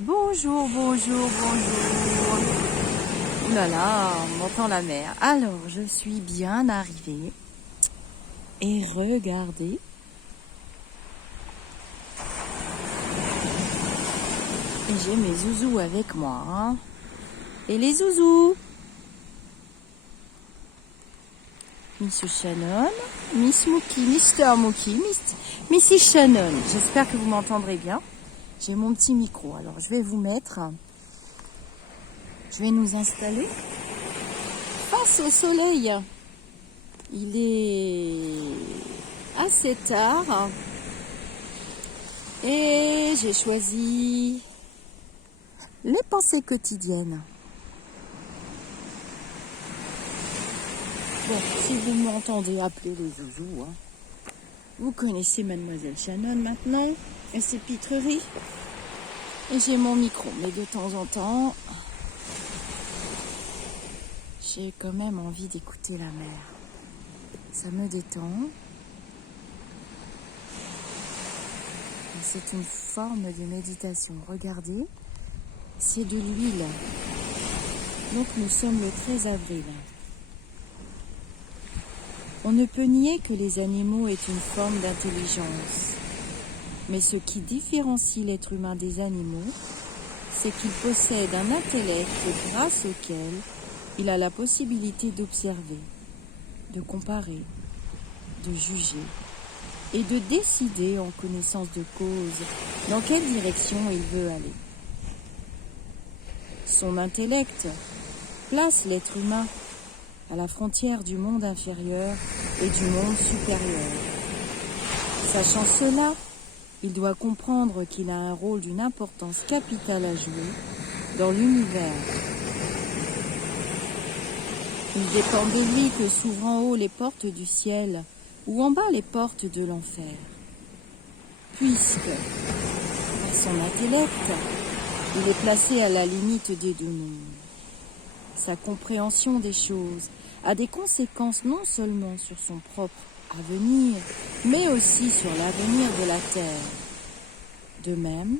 Bonjour, bonjour, bonjour. Ouh là là, on entend la mer. Alors, je suis bien arrivée. Et regardez. Et j'ai mes zouzous avec moi. Hein. Et les zouzous. Miss Shannon, Miss Mookie, Mr. Mookie, Mrs. Shannon. J'espère que vous m'entendrez bien. J'ai mon petit micro. Alors, je vais vous mettre... Je vais nous installer face au soleil. Il est assez tard et j'ai choisi les pensées quotidiennes. Bon, si vous m'entendez appeler les zouzous, hein, vous connaissez Mademoiselle Shannon maintenant et ses pitreries. Et j'ai mon micro, mais de temps en temps... J'ai quand même envie d'écouter la mer. Ça me détend. C'est une forme de méditation. Regardez, c'est de l'huile. Donc nous sommes le 13 avril. On ne peut nier que les animaux aient une forme d'intelligence. Mais ce qui différencie l'être humain des animaux, c'est qu'il possède un intellect grâce auquel il a la possibilité d'observer, de comparer, de juger et de décider en connaissance de cause dans quelle direction il veut aller. Son intellect place l'être humain à la frontière du monde inférieur et du monde supérieur. Sachant cela, il doit comprendre qu'il a un rôle d'une importance capitale à jouer dans l'univers. Il dépend de lui que s'ouvrent en haut les portes du ciel ou en bas les portes de l'enfer. Puisque, par son intellect, il est placé à la limite des deux mondes. Sa compréhension des choses a des conséquences non seulement sur son propre avenir, mais aussi sur l'avenir de la Terre. De même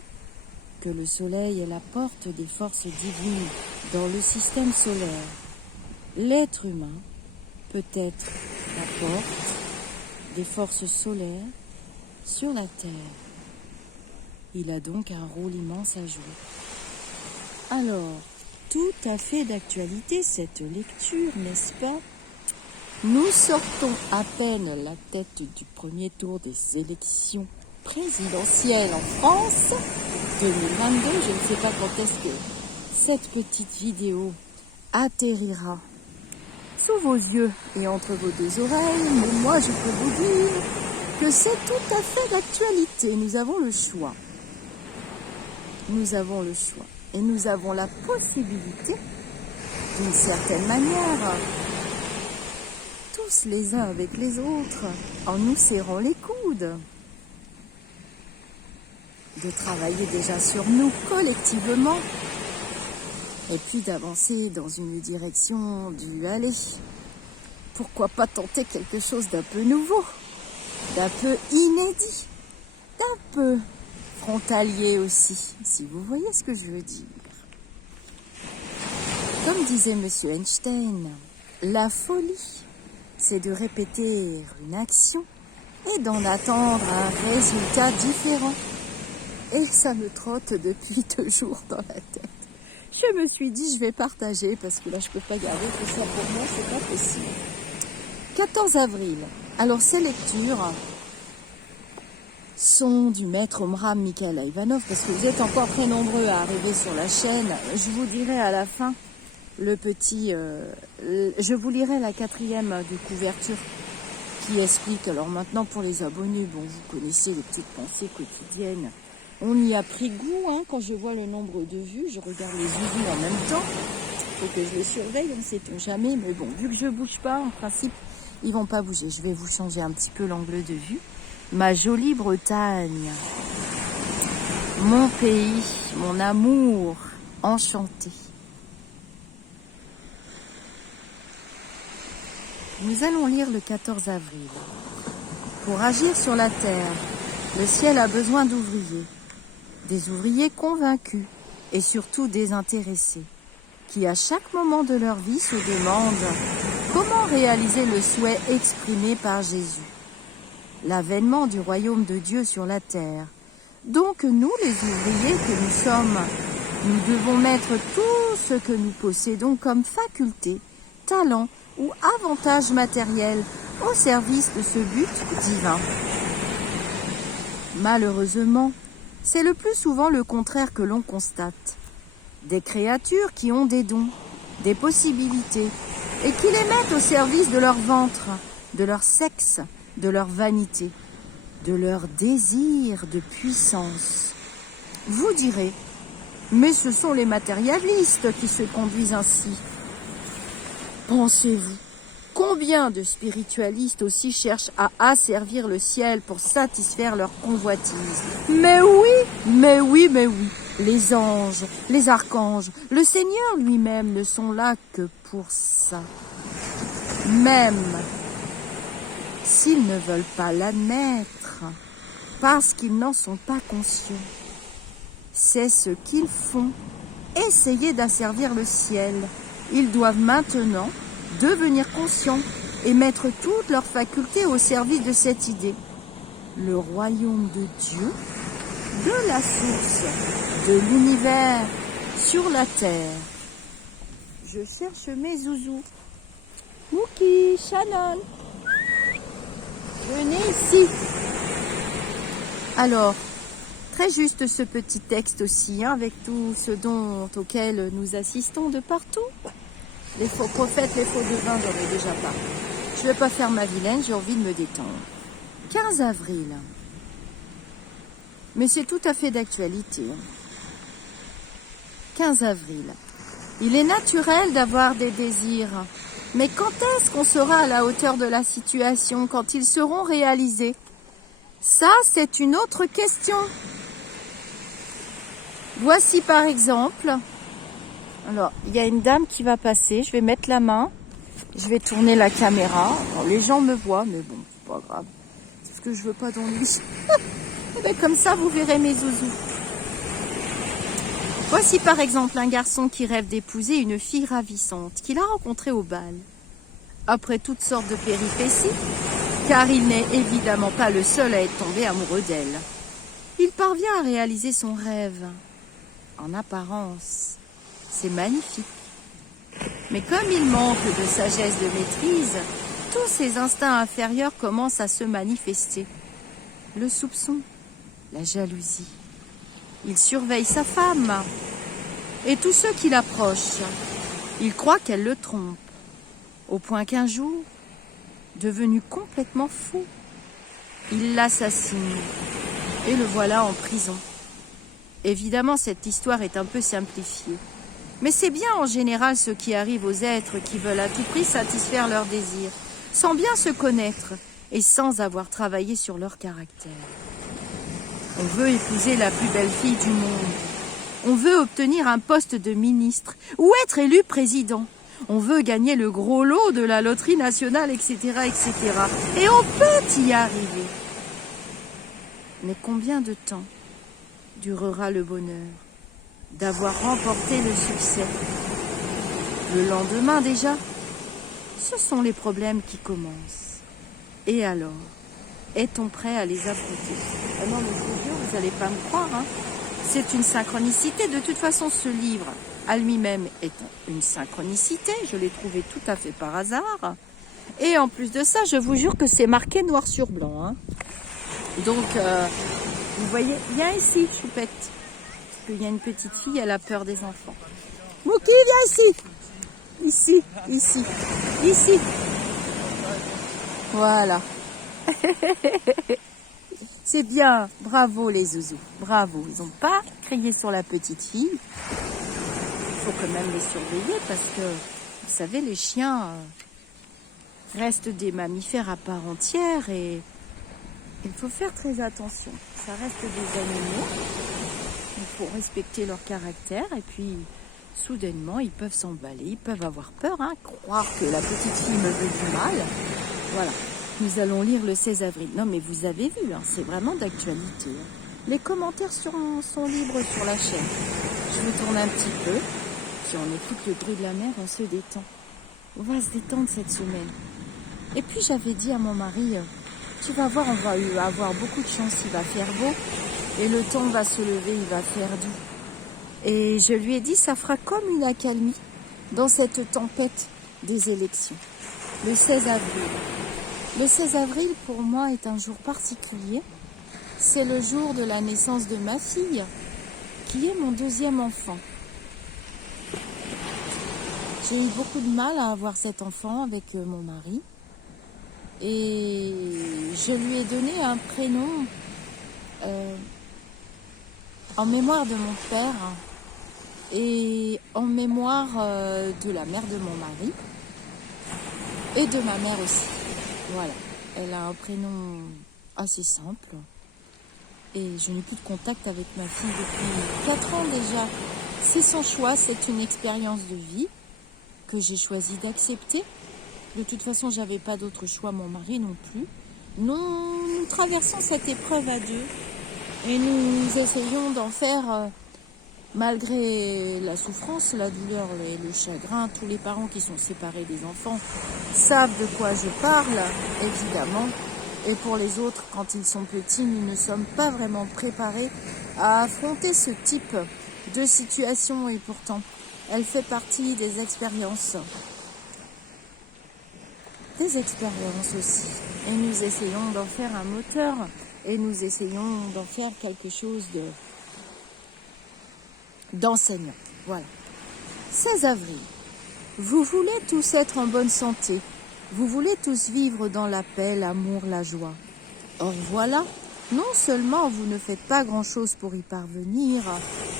que le Soleil est la porte des forces divines dans le système solaire, l'être humain peut être la porte des forces solaires sur la Terre. Il a donc un rôle immense à jouer. Alors, tout à fait d'actualité cette lecture, n'est-ce pas? Nous sortons à peine la tête du premier tour des élections présidentielles en France 2022. Je ne sais pas quand est-ce que cette petite vidéo atterrira sous vos yeux et entre vos deux oreilles, mais moi je peux vous dire que c'est tout à fait d'actualité. Nous avons le choix. Nous avons le choix. Et nous avons la possibilité, d'une certaine manière, tous les uns avec les autres, en nous serrant les coudes, de travailler déjà sur nous collectivement, et puis d'avancer dans une direction du aller. Pourquoi pas tenter quelque chose d'un peu nouveau, d'un peu inédit, d'un peu frontalier aussi, si vous voyez ce que je veux dire. Comme disait Monsieur Einstein, la folie, c'est de répéter une action et d'en attendre un résultat différent. Et ça me trotte depuis 2 jours dans la tête. Je me suis dit, je vais partager parce que là, je peux pas garder tout ça pour moi, c'est pas possible. 14 avril. Alors, ces lectures sont du maître Omram Mikhaël Ivanov, parce que vous êtes encore très nombreux à arriver sur la chaîne. Je vous dirai à la fin le petit... je vous lirai la 4e de couverture qui explique. Alors maintenant, pour les abonnés, bon, vous connaissez les petites pensées quotidiennes. On y a pris goût, hein, quand je vois le nombre de vues, je regarde les zouzous en même temps. Faut que je les surveille, on ne sait-on jamais. Mais bon, vu que je bouge pas, en principe, ils vont pas bouger. Je vais vous changer un petit peu l'angle de vue. Ma jolie Bretagne, mon pays, mon amour enchanté. Nous allons lire le 14 avril. Pour agir sur la terre, le ciel a besoin d'ouvriers. Des ouvriers convaincus et surtout désintéressés, qui à chaque moment de leur vie se demandent comment réaliser le souhait exprimé par Jésus, l'avènement du royaume de Dieu sur la terre. Donc nous, les ouvriers que nous sommes, nous devons mettre tout ce que nous possédons comme faculté, talent ou avantage matériel au service de ce but divin. Malheureusement, c'est le plus souvent le contraire que l'on constate. Des créatures qui ont des dons, des possibilités, et qui les mettent au service de leur ventre, de leur sexe, de leur vanité, de leur désir de puissance. Vous direz, mais ce sont les matérialistes qui se conduisent ainsi. Pensez-vous, combien de spiritualistes aussi cherchent à asservir le ciel pour satisfaire leur convoitise? Mais oui, les anges, les archanges, le Seigneur lui-même ne sont là que pour ça. Même s'ils ne veulent pas l'admettre, parce qu'ils n'en sont pas conscients. C'est ce qu'ils font, essayer d'asservir le ciel. Ils doivent maintenant devenir conscients et mettre toutes leurs facultés au service de cette idée. Le royaume de Dieu, de la source, de l'univers, sur la terre. Je cherche mes zouzous. Mookie, Shannon, venez ici. Alors, très juste ce petit texte aussi, avec tout ce auquel nous assistons de partout. Les faux prophètes, les faux devins, j'en ai déjà pas. Je ne vais pas faire ma vilaine, j'ai envie de me détendre. 15 avril. Mais c'est tout à fait d'actualité. 15 avril. Il est naturel d'avoir des désirs. Mais quand est-ce qu'on sera à la hauteur de la situation, quand ils seront réalisés? Ça, c'est une autre question. Voici par exemple, alors il y a une dame qui va passer, je vais mettre la main, je vais tourner la caméra. Alors, les gens me voient, mais bon, c'est pas grave, parce que je veux pas d'ennui. Comme ça, vous verrez mes zouzous. Voici par exemple un garçon qui rêve d'épouser une fille ravissante qu'il a rencontrée au bal. Après toutes sortes de péripéties, car il n'est évidemment pas le seul à être tombé amoureux d'elle. Il parvient à réaliser son rêve. En apparence, c'est magnifique. Mais comme il manque de sagesse de maîtrise, tous ses instincts inférieurs commencent à se manifester. Le soupçon, la jalousie. Il surveille sa femme et tous ceux qui l'approchent. Il croit qu'elle le trompe, au point qu'un jour, devenu complètement fou, il l'assassine et le voilà en prison. Évidemment, cette histoire est un peu simplifiée, mais c'est bien en général ce qui arrive aux êtres qui veulent à tout prix satisfaire leurs désirs, sans bien se connaître et sans avoir travaillé sur leur caractère. On veut épouser la plus belle fille du monde. On veut obtenir un poste de ministre ou être élu président. On veut gagner le gros lot de la loterie nationale, etc., etc. Et on peut y arriver. Mais combien de temps durera le bonheur d'avoir remporté le succès? Le lendemain déjà, ce sont les problèmes qui commencent. Et alors, est-on prêt à les affronter? Ah non, mais je vous jure, vous n'allez pas me croire, hein. C'est une synchronicité. De toute façon, ce livre, à lui-même, est une synchronicité. Je l'ai trouvé tout à fait par hasard. Et en plus de ça, je vous jure que c'est marqué noir sur blanc, hein. Donc, vous voyez, viens ici, choupette. Parce qu'il y a une petite fille, elle a peur des enfants. Mookie, viens ici. Ici. Voilà. C'est bien, bravo les zouzous, bravo. Ils n'ont pas crié sur la petite fille. Il faut quand même les surveiller parce que, vous savez, les chiens restent des mammifères à part entière et il faut faire très attention. Ça reste des animaux, il faut respecter leur caractère et puis soudainement ils peuvent s'emballer, ils peuvent avoir peur, hein, croire que la petite fille me veut du mal. Voilà. Nous allons lire le 16 avril. Non, mais vous avez vu, hein, c'est vraiment d'actualité. Hein. Les commentaires sont libres sur la chaîne. Je me tourne un petit peu, puis on écoute le bruit de la mer, on se détend. On va se détendre cette semaine. Et puis j'avais dit à mon mari, tu vas voir, on va avoir beaucoup de chance, il va faire beau, et le temps va se lever, il va faire doux. Et je lui ai dit, ça fera comme une accalmie dans cette tempête des élections. Le 16 avril. Le 16 avril, pour moi, est un jour particulier. C'est le jour de la naissance de ma fille, qui est mon deuxième enfant. J'ai eu beaucoup de mal à avoir cet enfant avec mon mari. Et je lui ai donné un prénom en mémoire de mon père et en mémoire de la mère de mon mari et de ma mère aussi. Voilà, elle a un prénom assez simple et je n'ai plus de contact avec ma fille depuis 4 ans déjà. C'est son choix, c'est une expérience de vie que j'ai choisi d'accepter. De toute façon, j'avais pas d'autre choix, mon mari non plus. Nous traversons cette épreuve à deux et nous essayons d'en faire, malgré la souffrance, la douleur, le chagrin. Tous les parents qui sont séparés des enfants savent de quoi je parle, évidemment. Et pour les autres, quand ils sont petits, nous ne sommes pas vraiment préparés à affronter ce type de situation et pourtant, elle fait partie des expériences. Des expériences aussi. Et nous essayons d'en faire un moteur et nous essayons d'en faire quelque chose d'enseignant. Voilà. 16 avril. Vous voulez tous être en bonne santé. Vous voulez tous vivre dans la paix, l'amour, la joie. Or voilà, non seulement vous ne faites pas grand-chose pour y parvenir,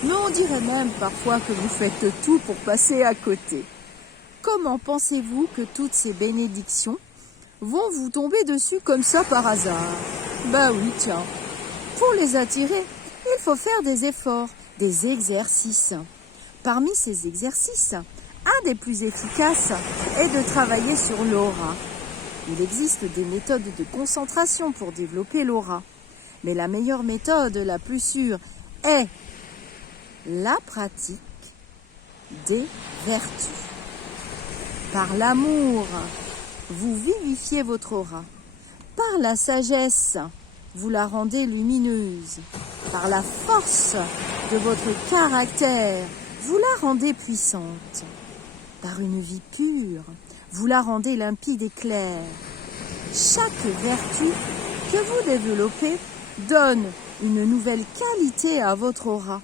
mais on dirait même parfois que vous faites tout pour passer à côté. Comment pensez-vous que toutes ces bénédictions vont vous tomber dessus comme ça par hasard? Bah oui, tiens. Pour les attirer, il faut faire des efforts, des exercices. Parmi ces exercices, un des plus efficaces est de travailler sur l'aura. Il existe des méthodes de concentration pour développer l'aura. Mais la meilleure méthode, la plus sûre, est la pratique des vertus. Par l'amour, vous vivifiez votre aura. Par la sagesse, vous la rendez lumineuse. Par la force de votre caractère, vous la rendez puissante. Par une vie pure, vous la rendez limpide et claire. Chaque vertu que vous développez donne une nouvelle qualité à votre aura.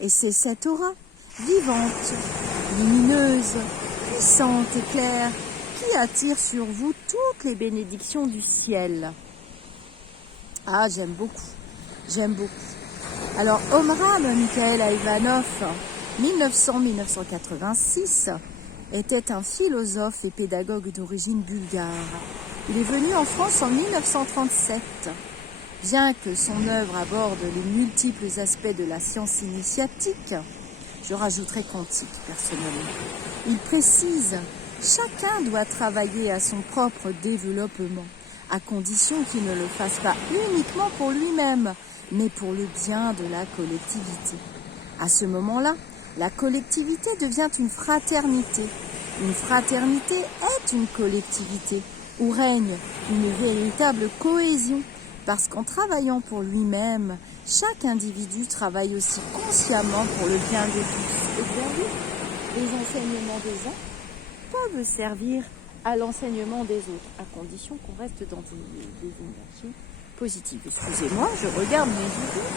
Et c'est cette aura vivante, lumineuse, puissante et claire qui attire sur vous toutes les bénédictions du ciel. Ah, j'aime beaucoup, j'aime beaucoup. Alors, Omram Mikhaël Aïvanov, 1900-1986, était un philosophe et pédagogue d'origine bulgare. Il est venu en France en 1937. Bien que son œuvre aborde les multiples aspects de la science initiatique, je rajouterai quantique personnellement. Il précise « Chacun doit travailler à son propre développement, à condition qu'il ne le fasse pas uniquement pour lui-même, mais pour le bien de la collectivité. » À ce moment-là, la collectivité devient une fraternité. Une fraternité est une collectivité où règne une véritable cohésion. Parce qu'en travaillant pour lui-même, chaque individu travaille aussi consciemment pour le bien de tous. Et bien oui, les enseignements des uns peuvent servir à l'enseignement des autres, à condition qu'on reste dans des énergies positives. Excusez-moi, je regarde mes vidéos.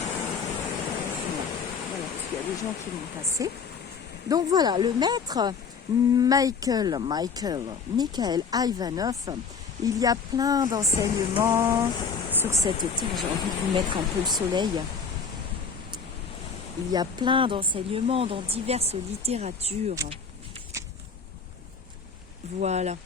Voilà, parce qu'il y a des gens qui m'ont passé. Donc voilà, le maître Mikhaël Aïvanov, il y a plein d'enseignements sur cette terre. J'ai envie de vous mettre un peu le soleil. Il y a plein d'enseignements dans diverses littératures. Voilà.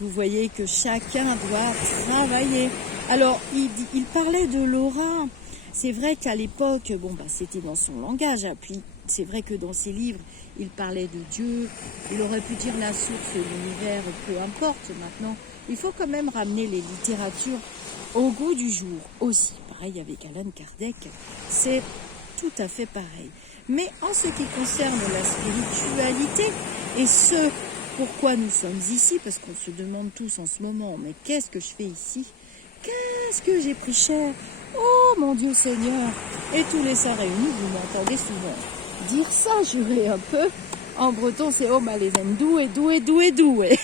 Vous voyez que chacun doit travailler. Alors, il parlait de l'aura. C'est vrai qu'à l'époque, c'était dans son langage. Puis, c'est vrai que dans ses livres, il parlait de Dieu. Il aurait pu dire la source de l'univers, peu importe maintenant. Il faut quand même ramener les littératures au goût du jour aussi. Pareil avec Alan Kardec, c'est tout à fait pareil. Mais en ce qui concerne la spiritualité et ce pourquoi nous sommes ici, parce qu'on se demande tous en ce moment, mais qu'est-ce que je fais ici? Qu'est-ce que j'ai pris cher? Oh mon Dieu Seigneur! Et tous les saints réunis, vous m'entendez souvent dire ça, jurer un peu. En breton, c'est oh malaisen, doué, doué, doué, doué.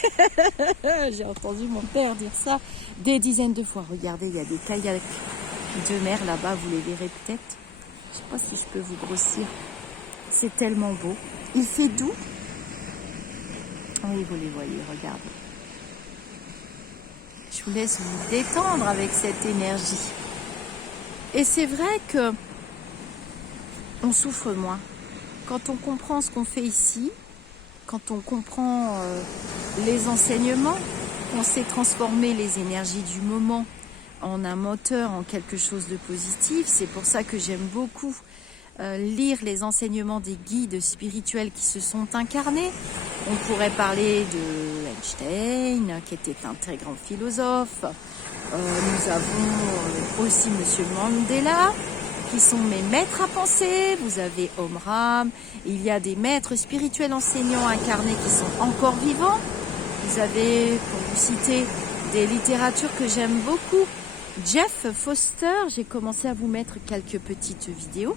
J'ai entendu mon père dire ça des dizaines de fois. Regardez, il y a des kayaks de mer là-bas, vous les verrez peut-être. Je ne sais pas si je peux vous grossir. C'est tellement beau. Il fait doux. Oui, vous les voyez, regardez. Je vous laisse vous détendre avec cette énergie. Et c'est vrai que on souffre moins. Quand on comprend ce qu'on fait ici, quand on comprend les enseignements, on sait transformer les énergies du moment en un moteur, en quelque chose de positif. C'est pour ça que j'aime beaucoup lire les enseignements des guides spirituels qui se sont incarnés. On pourrait parler de Einstein, qui était un très grand philosophe. Nous avons aussi Monsieur Mandela, qui sont mes maîtres à penser. Vous avez Omram. Il y a des maîtres spirituels enseignants incarnés qui sont encore vivants. Vous avez, pour vous citer, des littératures que j'aime beaucoup. Jeff Foster, j'ai commencé à vous mettre quelques petites vidéos.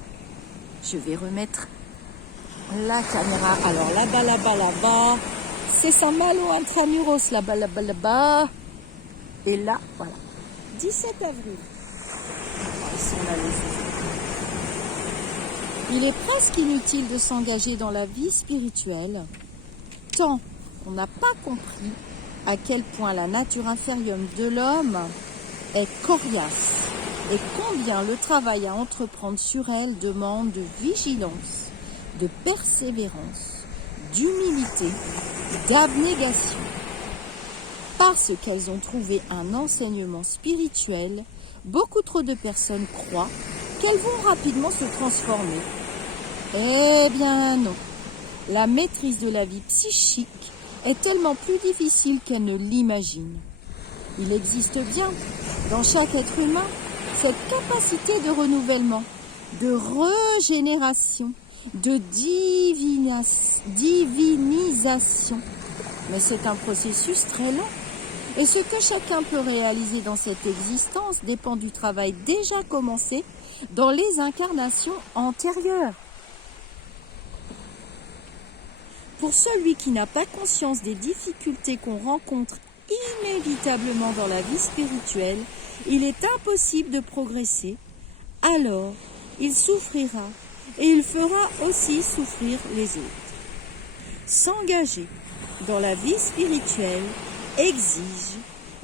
Je vais remettre la caméra. Alors là-bas, là-bas, là-bas, c'est San Malo Intramuros, là-bas, là-bas, là-bas. Et là, voilà. 17 avril. Ils sont là, les... Il est presque inutile de s'engager dans la vie spirituelle tant qu'on n'a pas compris à quel point la nature inférieure de l'homme est coriace et combien le travail à entreprendre sur elle demande de vigilance, de persévérance, d'humilité, d'abnégation. Parce qu'elles ont trouvé un enseignement spirituel, beaucoup trop de personnes croient qu'elles vont rapidement se transformer. Eh bien non, la maîtrise de la vie psychique est tellement plus difficile qu'elle ne l'imagine. Il existe bien, dans chaque être humain, cette capacité de renouvellement, de régénération, de divinisation. Mais c'est un processus très lent. Et ce que chacun peut réaliser dans cette existence dépend du travail déjà commencé dans les incarnations antérieures. Pour celui qui n'a pas conscience des difficultés qu'on rencontre inévitablement dans la vie spirituelle, il est impossible de progresser. Alors, il souffrira et il fera aussi souffrir les autres. S'engager dans la vie spirituelle exige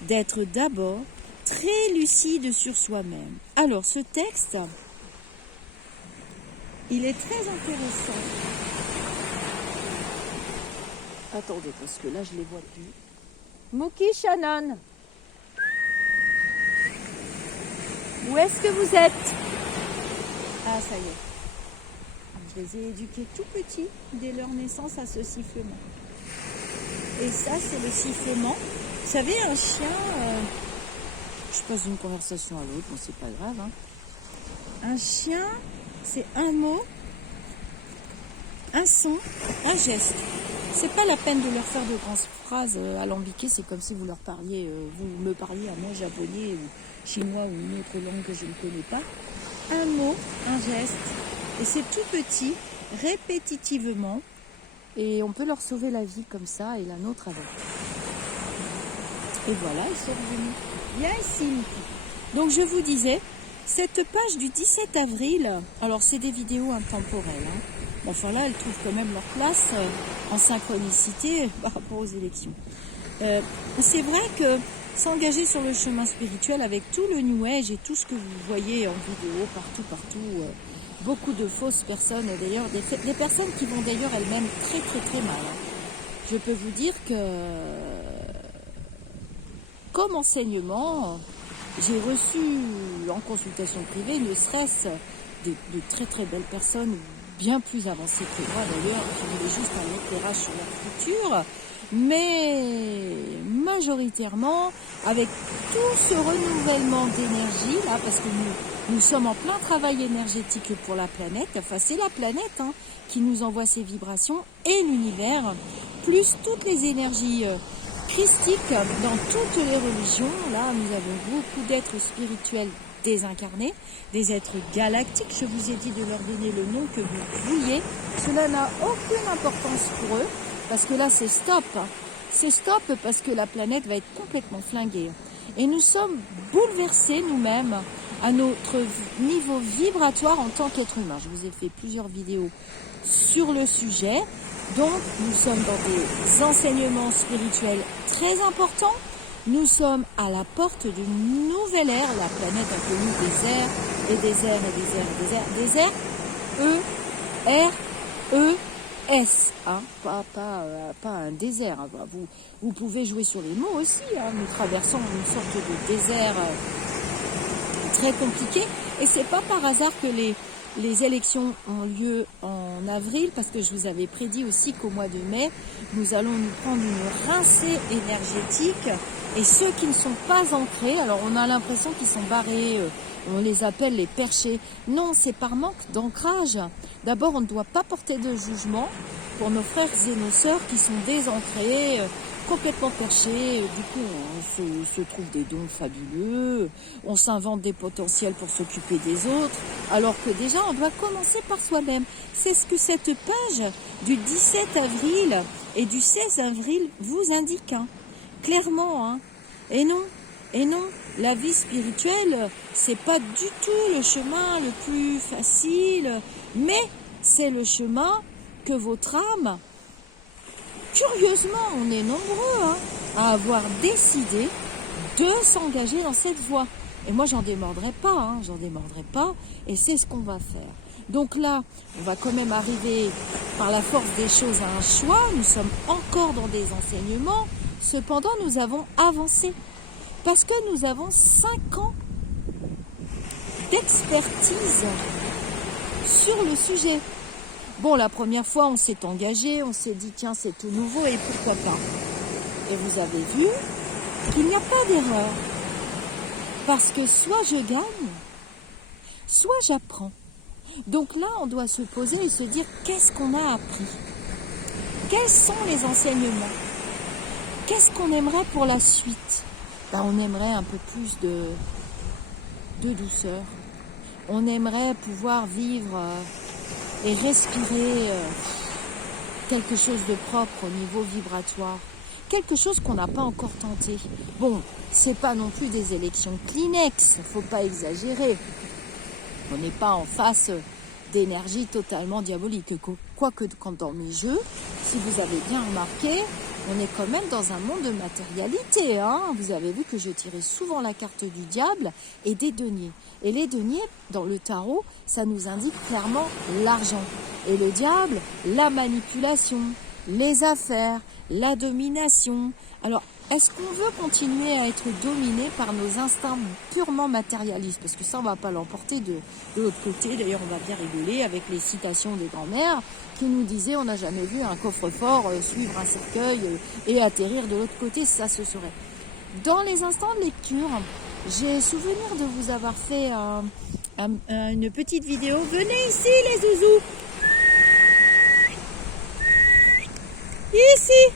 d'être d'abord très lucide sur soi-même. Alors, ce texte, il est très intéressant. Attendez, parce que là, je ne les vois plus. Mookie, Shannon, où est-ce que vous êtes? Ah, ça y est. Je les ai éduqués tout petits, dès leur naissance, à ce sifflement. Et ça, c'est le sifflement. Vous savez, un chien... je passe d'une conversation à l'autre, bon, c'est pas grave. Hein. Un chien, c'est un mot, un son, un geste. C'est pas la peine de leur faire de grandes phrases alambiquées, c'est comme si vous leur parliez, vous me parliez à moi japonais ou chinois ou une autre langue que je ne connais pas. Un mot, un geste, et c'est tout petit, répétitivement, et on peut leur sauver la vie comme ça et la nôtre avec. Et voilà, ils sont revenus. Viens ici, Mickey. Donc je vous disais, cette page du 17 avril, alors c'est des vidéos intemporelles, hein. Enfin là, elles trouvent quand même leur place en synchronicité par rapport aux élections. C'est vrai que s'engager sur le chemin spirituel avec tout le New Age et tout ce que vous voyez en vidéo, partout, beaucoup de fausses personnes, et d'ailleurs des personnes qui vont d'ailleurs elles-mêmes très mal. Hein. Je peux vous dire que comme enseignement, j'ai reçu en consultation privée, ne serait-ce de très belles personnes, bien plus avancés que moi d'ailleurs, qui voulaient juste un éclairage sur leur futur, mais majoritairement avec tout ce renouvellement d'énergie là, parce que nous sommes en plein travail énergétique pour la planète, enfin c'est la planète qui nous envoie ces vibrations et l'univers, plus toutes les énergies christiques dans toutes les religions. Là nous avons beaucoup d'êtres spirituels désincarnés, des êtres galactiques, je vous ai dit de leur donner le nom que vous vouliez, cela n'a aucune importance pour eux, parce que là c'est stop, c'est stop parce que la planète va être complètement flinguée. Et nous sommes bouleversés nous-mêmes à notre niveau vibratoire en tant qu'être humain. Je vous ai fait plusieurs vidéos sur le sujet, donc nous sommes dans des enseignements spirituels très importants. Nous sommes à la porte d'une nouvelle ère, la planète a connu des ères et des ères et des ères et des ères, des ères, E-R-E-S, pas un désert. Vous pouvez jouer sur les mots aussi, nous traversons une sorte de désert très compliqué, et c'est pas par hasard que les élections ont lieu en avril, parce que je vous avais prédit aussi qu'au mois de mai, nous allons nous prendre une rincée énergétique. Et ceux qui ne sont pas ancrés, alors on a l'impression qu'ils sont barrés, on les appelle les perchés. Non, c'est par manque d'ancrage. D'abord, on ne doit pas porter de jugement pour nos frères et nos sœurs qui sont désancrés, complètement perchés. Du coup, on se trouve des dons fabuleux, on s'invente des potentiels pour s'occuper des autres, alors que déjà, on doit commencer par soi-même. C'est ce que cette page du 17 avril et du 16 avril vous indique, clairement, Et non, la vie spirituelle, c'est pas du tout le chemin le plus facile, mais c'est le chemin que votre âme, curieusement, on est nombreux à avoir décidé de s'engager dans cette voie. Et moi, j'en démordrai pas, et c'est ce qu'on va faire. Donc là, on va quand même arriver par la force des choses à un choix. Nous sommes encore dans des enseignements. Cependant, nous avons avancé parce que nous avons 5 ans d'expertise sur le sujet. Bon, la première fois, on s'est engagé, on s'est dit, tiens, c'est tout nouveau et pourquoi pas. Et vous avez vu qu'il n'y a pas d'erreur. Parce que soit je gagne, soit j'apprends. Donc là, on doit se poser et se dire, qu'est-ce qu'on a appris? Quels sont les enseignements? Qu'est-ce qu'on aimerait pour la suite? On aimerait un peu plus de douceur. On aimerait pouvoir vivre et respirer quelque chose de propre au niveau vibratoire. Quelque chose qu'on n'a pas encore tenté. Bon, c'est pas non plus des élections Kleenex, faut pas exagérer. On n'est pas en face d'énergie totalement diabolique. Quoique quand dans mes jeux, si vous avez bien remarqué, on est quand même dans un monde de matérialité. Vous avez vu que je tirais souvent la carte du diable et des deniers. Et les deniers, dans le tarot, ça nous indique clairement l'argent. Et le diable, la manipulation, les affaires, la domination. Alors, est-ce qu'on veut continuer à être dominé par nos instincts purement matérialistes? Parce que ça, on ne va pas l'emporter de l'autre côté. D'ailleurs, on va bien rigoler avec les citations des grands-mères qui nous disaient on n'a jamais vu un coffre-fort suivre un cercueil et atterrir de l'autre côté, ça se saurait. Dans les instants de lecture, j'ai souvenir de vous avoir fait une petite vidéo. Venez ici les zouzous! Ici!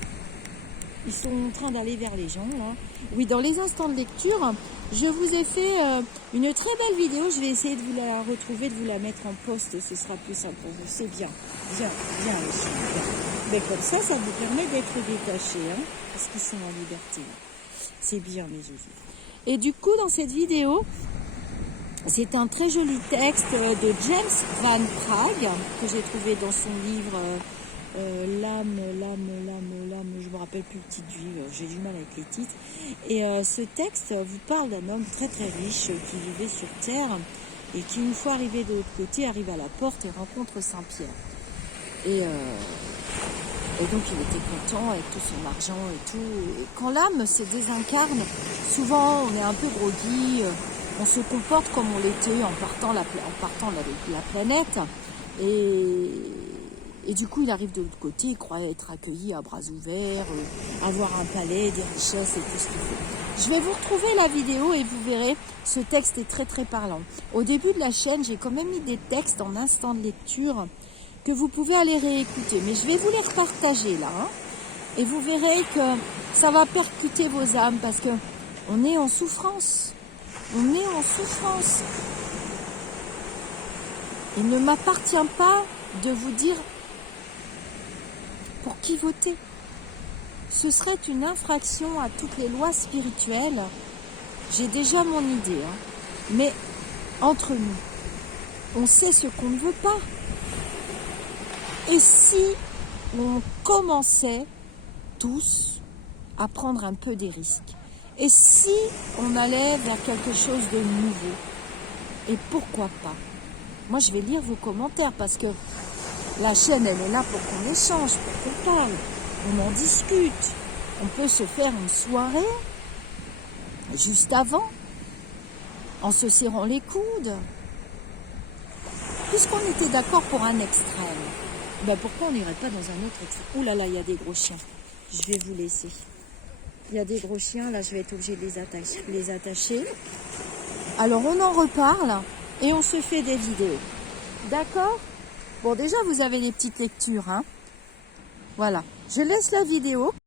Ils sont en train d'aller vers les gens, là. Oui, dans les instants de lecture, je vous ai fait une très belle vidéo. Je vais essayer de vous la retrouver, de vous la mettre en post. Ce sera plus simple pour vous. C'est bien. Bien les chiens. Mais comme ça vous permet d'être détaché, parce qu'ils sont en liberté. C'est bien, mes zouzous. Et du coup, dans cette vidéo, c'est un très joli texte de James Van Praagh, que j'ai trouvé dans son livre... l'âme, je me rappelle plus le titre du livre, j'ai du mal avec les titres. Et ce texte vous parle d'un homme très très riche qui vivait sur terre et qui, une fois arrivé de l'autre côté, arrive à la porte et rencontre Saint-Pierre. Et donc il était content avec tout son argent et tout. Et quand l'âme se désincarne, souvent on est un peu groggy, on se comporte comme on l'était en partant de la planète. Et du coup, il arrive de l'autre côté, il croit être accueilli à bras ouverts, avoir un palais, des richesses et tout ce qu'il faut. Je vais vous retrouver la vidéo et vous verrez, ce texte est très très parlant. Au début de la chaîne, j'ai quand même mis des textes en instant de lecture que vous pouvez aller réécouter. Mais je vais vous les repartager là. Hein, et vous verrez que ça va percuter vos âmes parce que on est en souffrance. On est en souffrance. Il ne m'appartient pas de vous dire pour qui voter. Ce serait une infraction à toutes les lois spirituelles. J'ai déjà mon idée. Hein. Mais entre nous, on sait ce qu'on ne veut pas. Et si on commençait tous à prendre un peu des risques? Et si on allait vers quelque chose de nouveau? Et pourquoi pas? Moi, je vais lire vos commentaires parce que la chaîne, elle est là pour qu'on échange, pour qu'on parle, on en discute. On peut se faire une soirée juste avant, en se serrant les coudes. Puisqu'on était d'accord pour un extrême, ben pourquoi on n'irait pas dans un autre extrême? Ouh là là, il y a des gros chiens. Je vais vous laisser. Il y a des gros chiens, là je vais être obligée de les attacher. Alors on en reparle et on se fait des vidéos. D'accord? Bon, déjà vous avez les petites lectures. Hein. Voilà, je laisse la vidéo.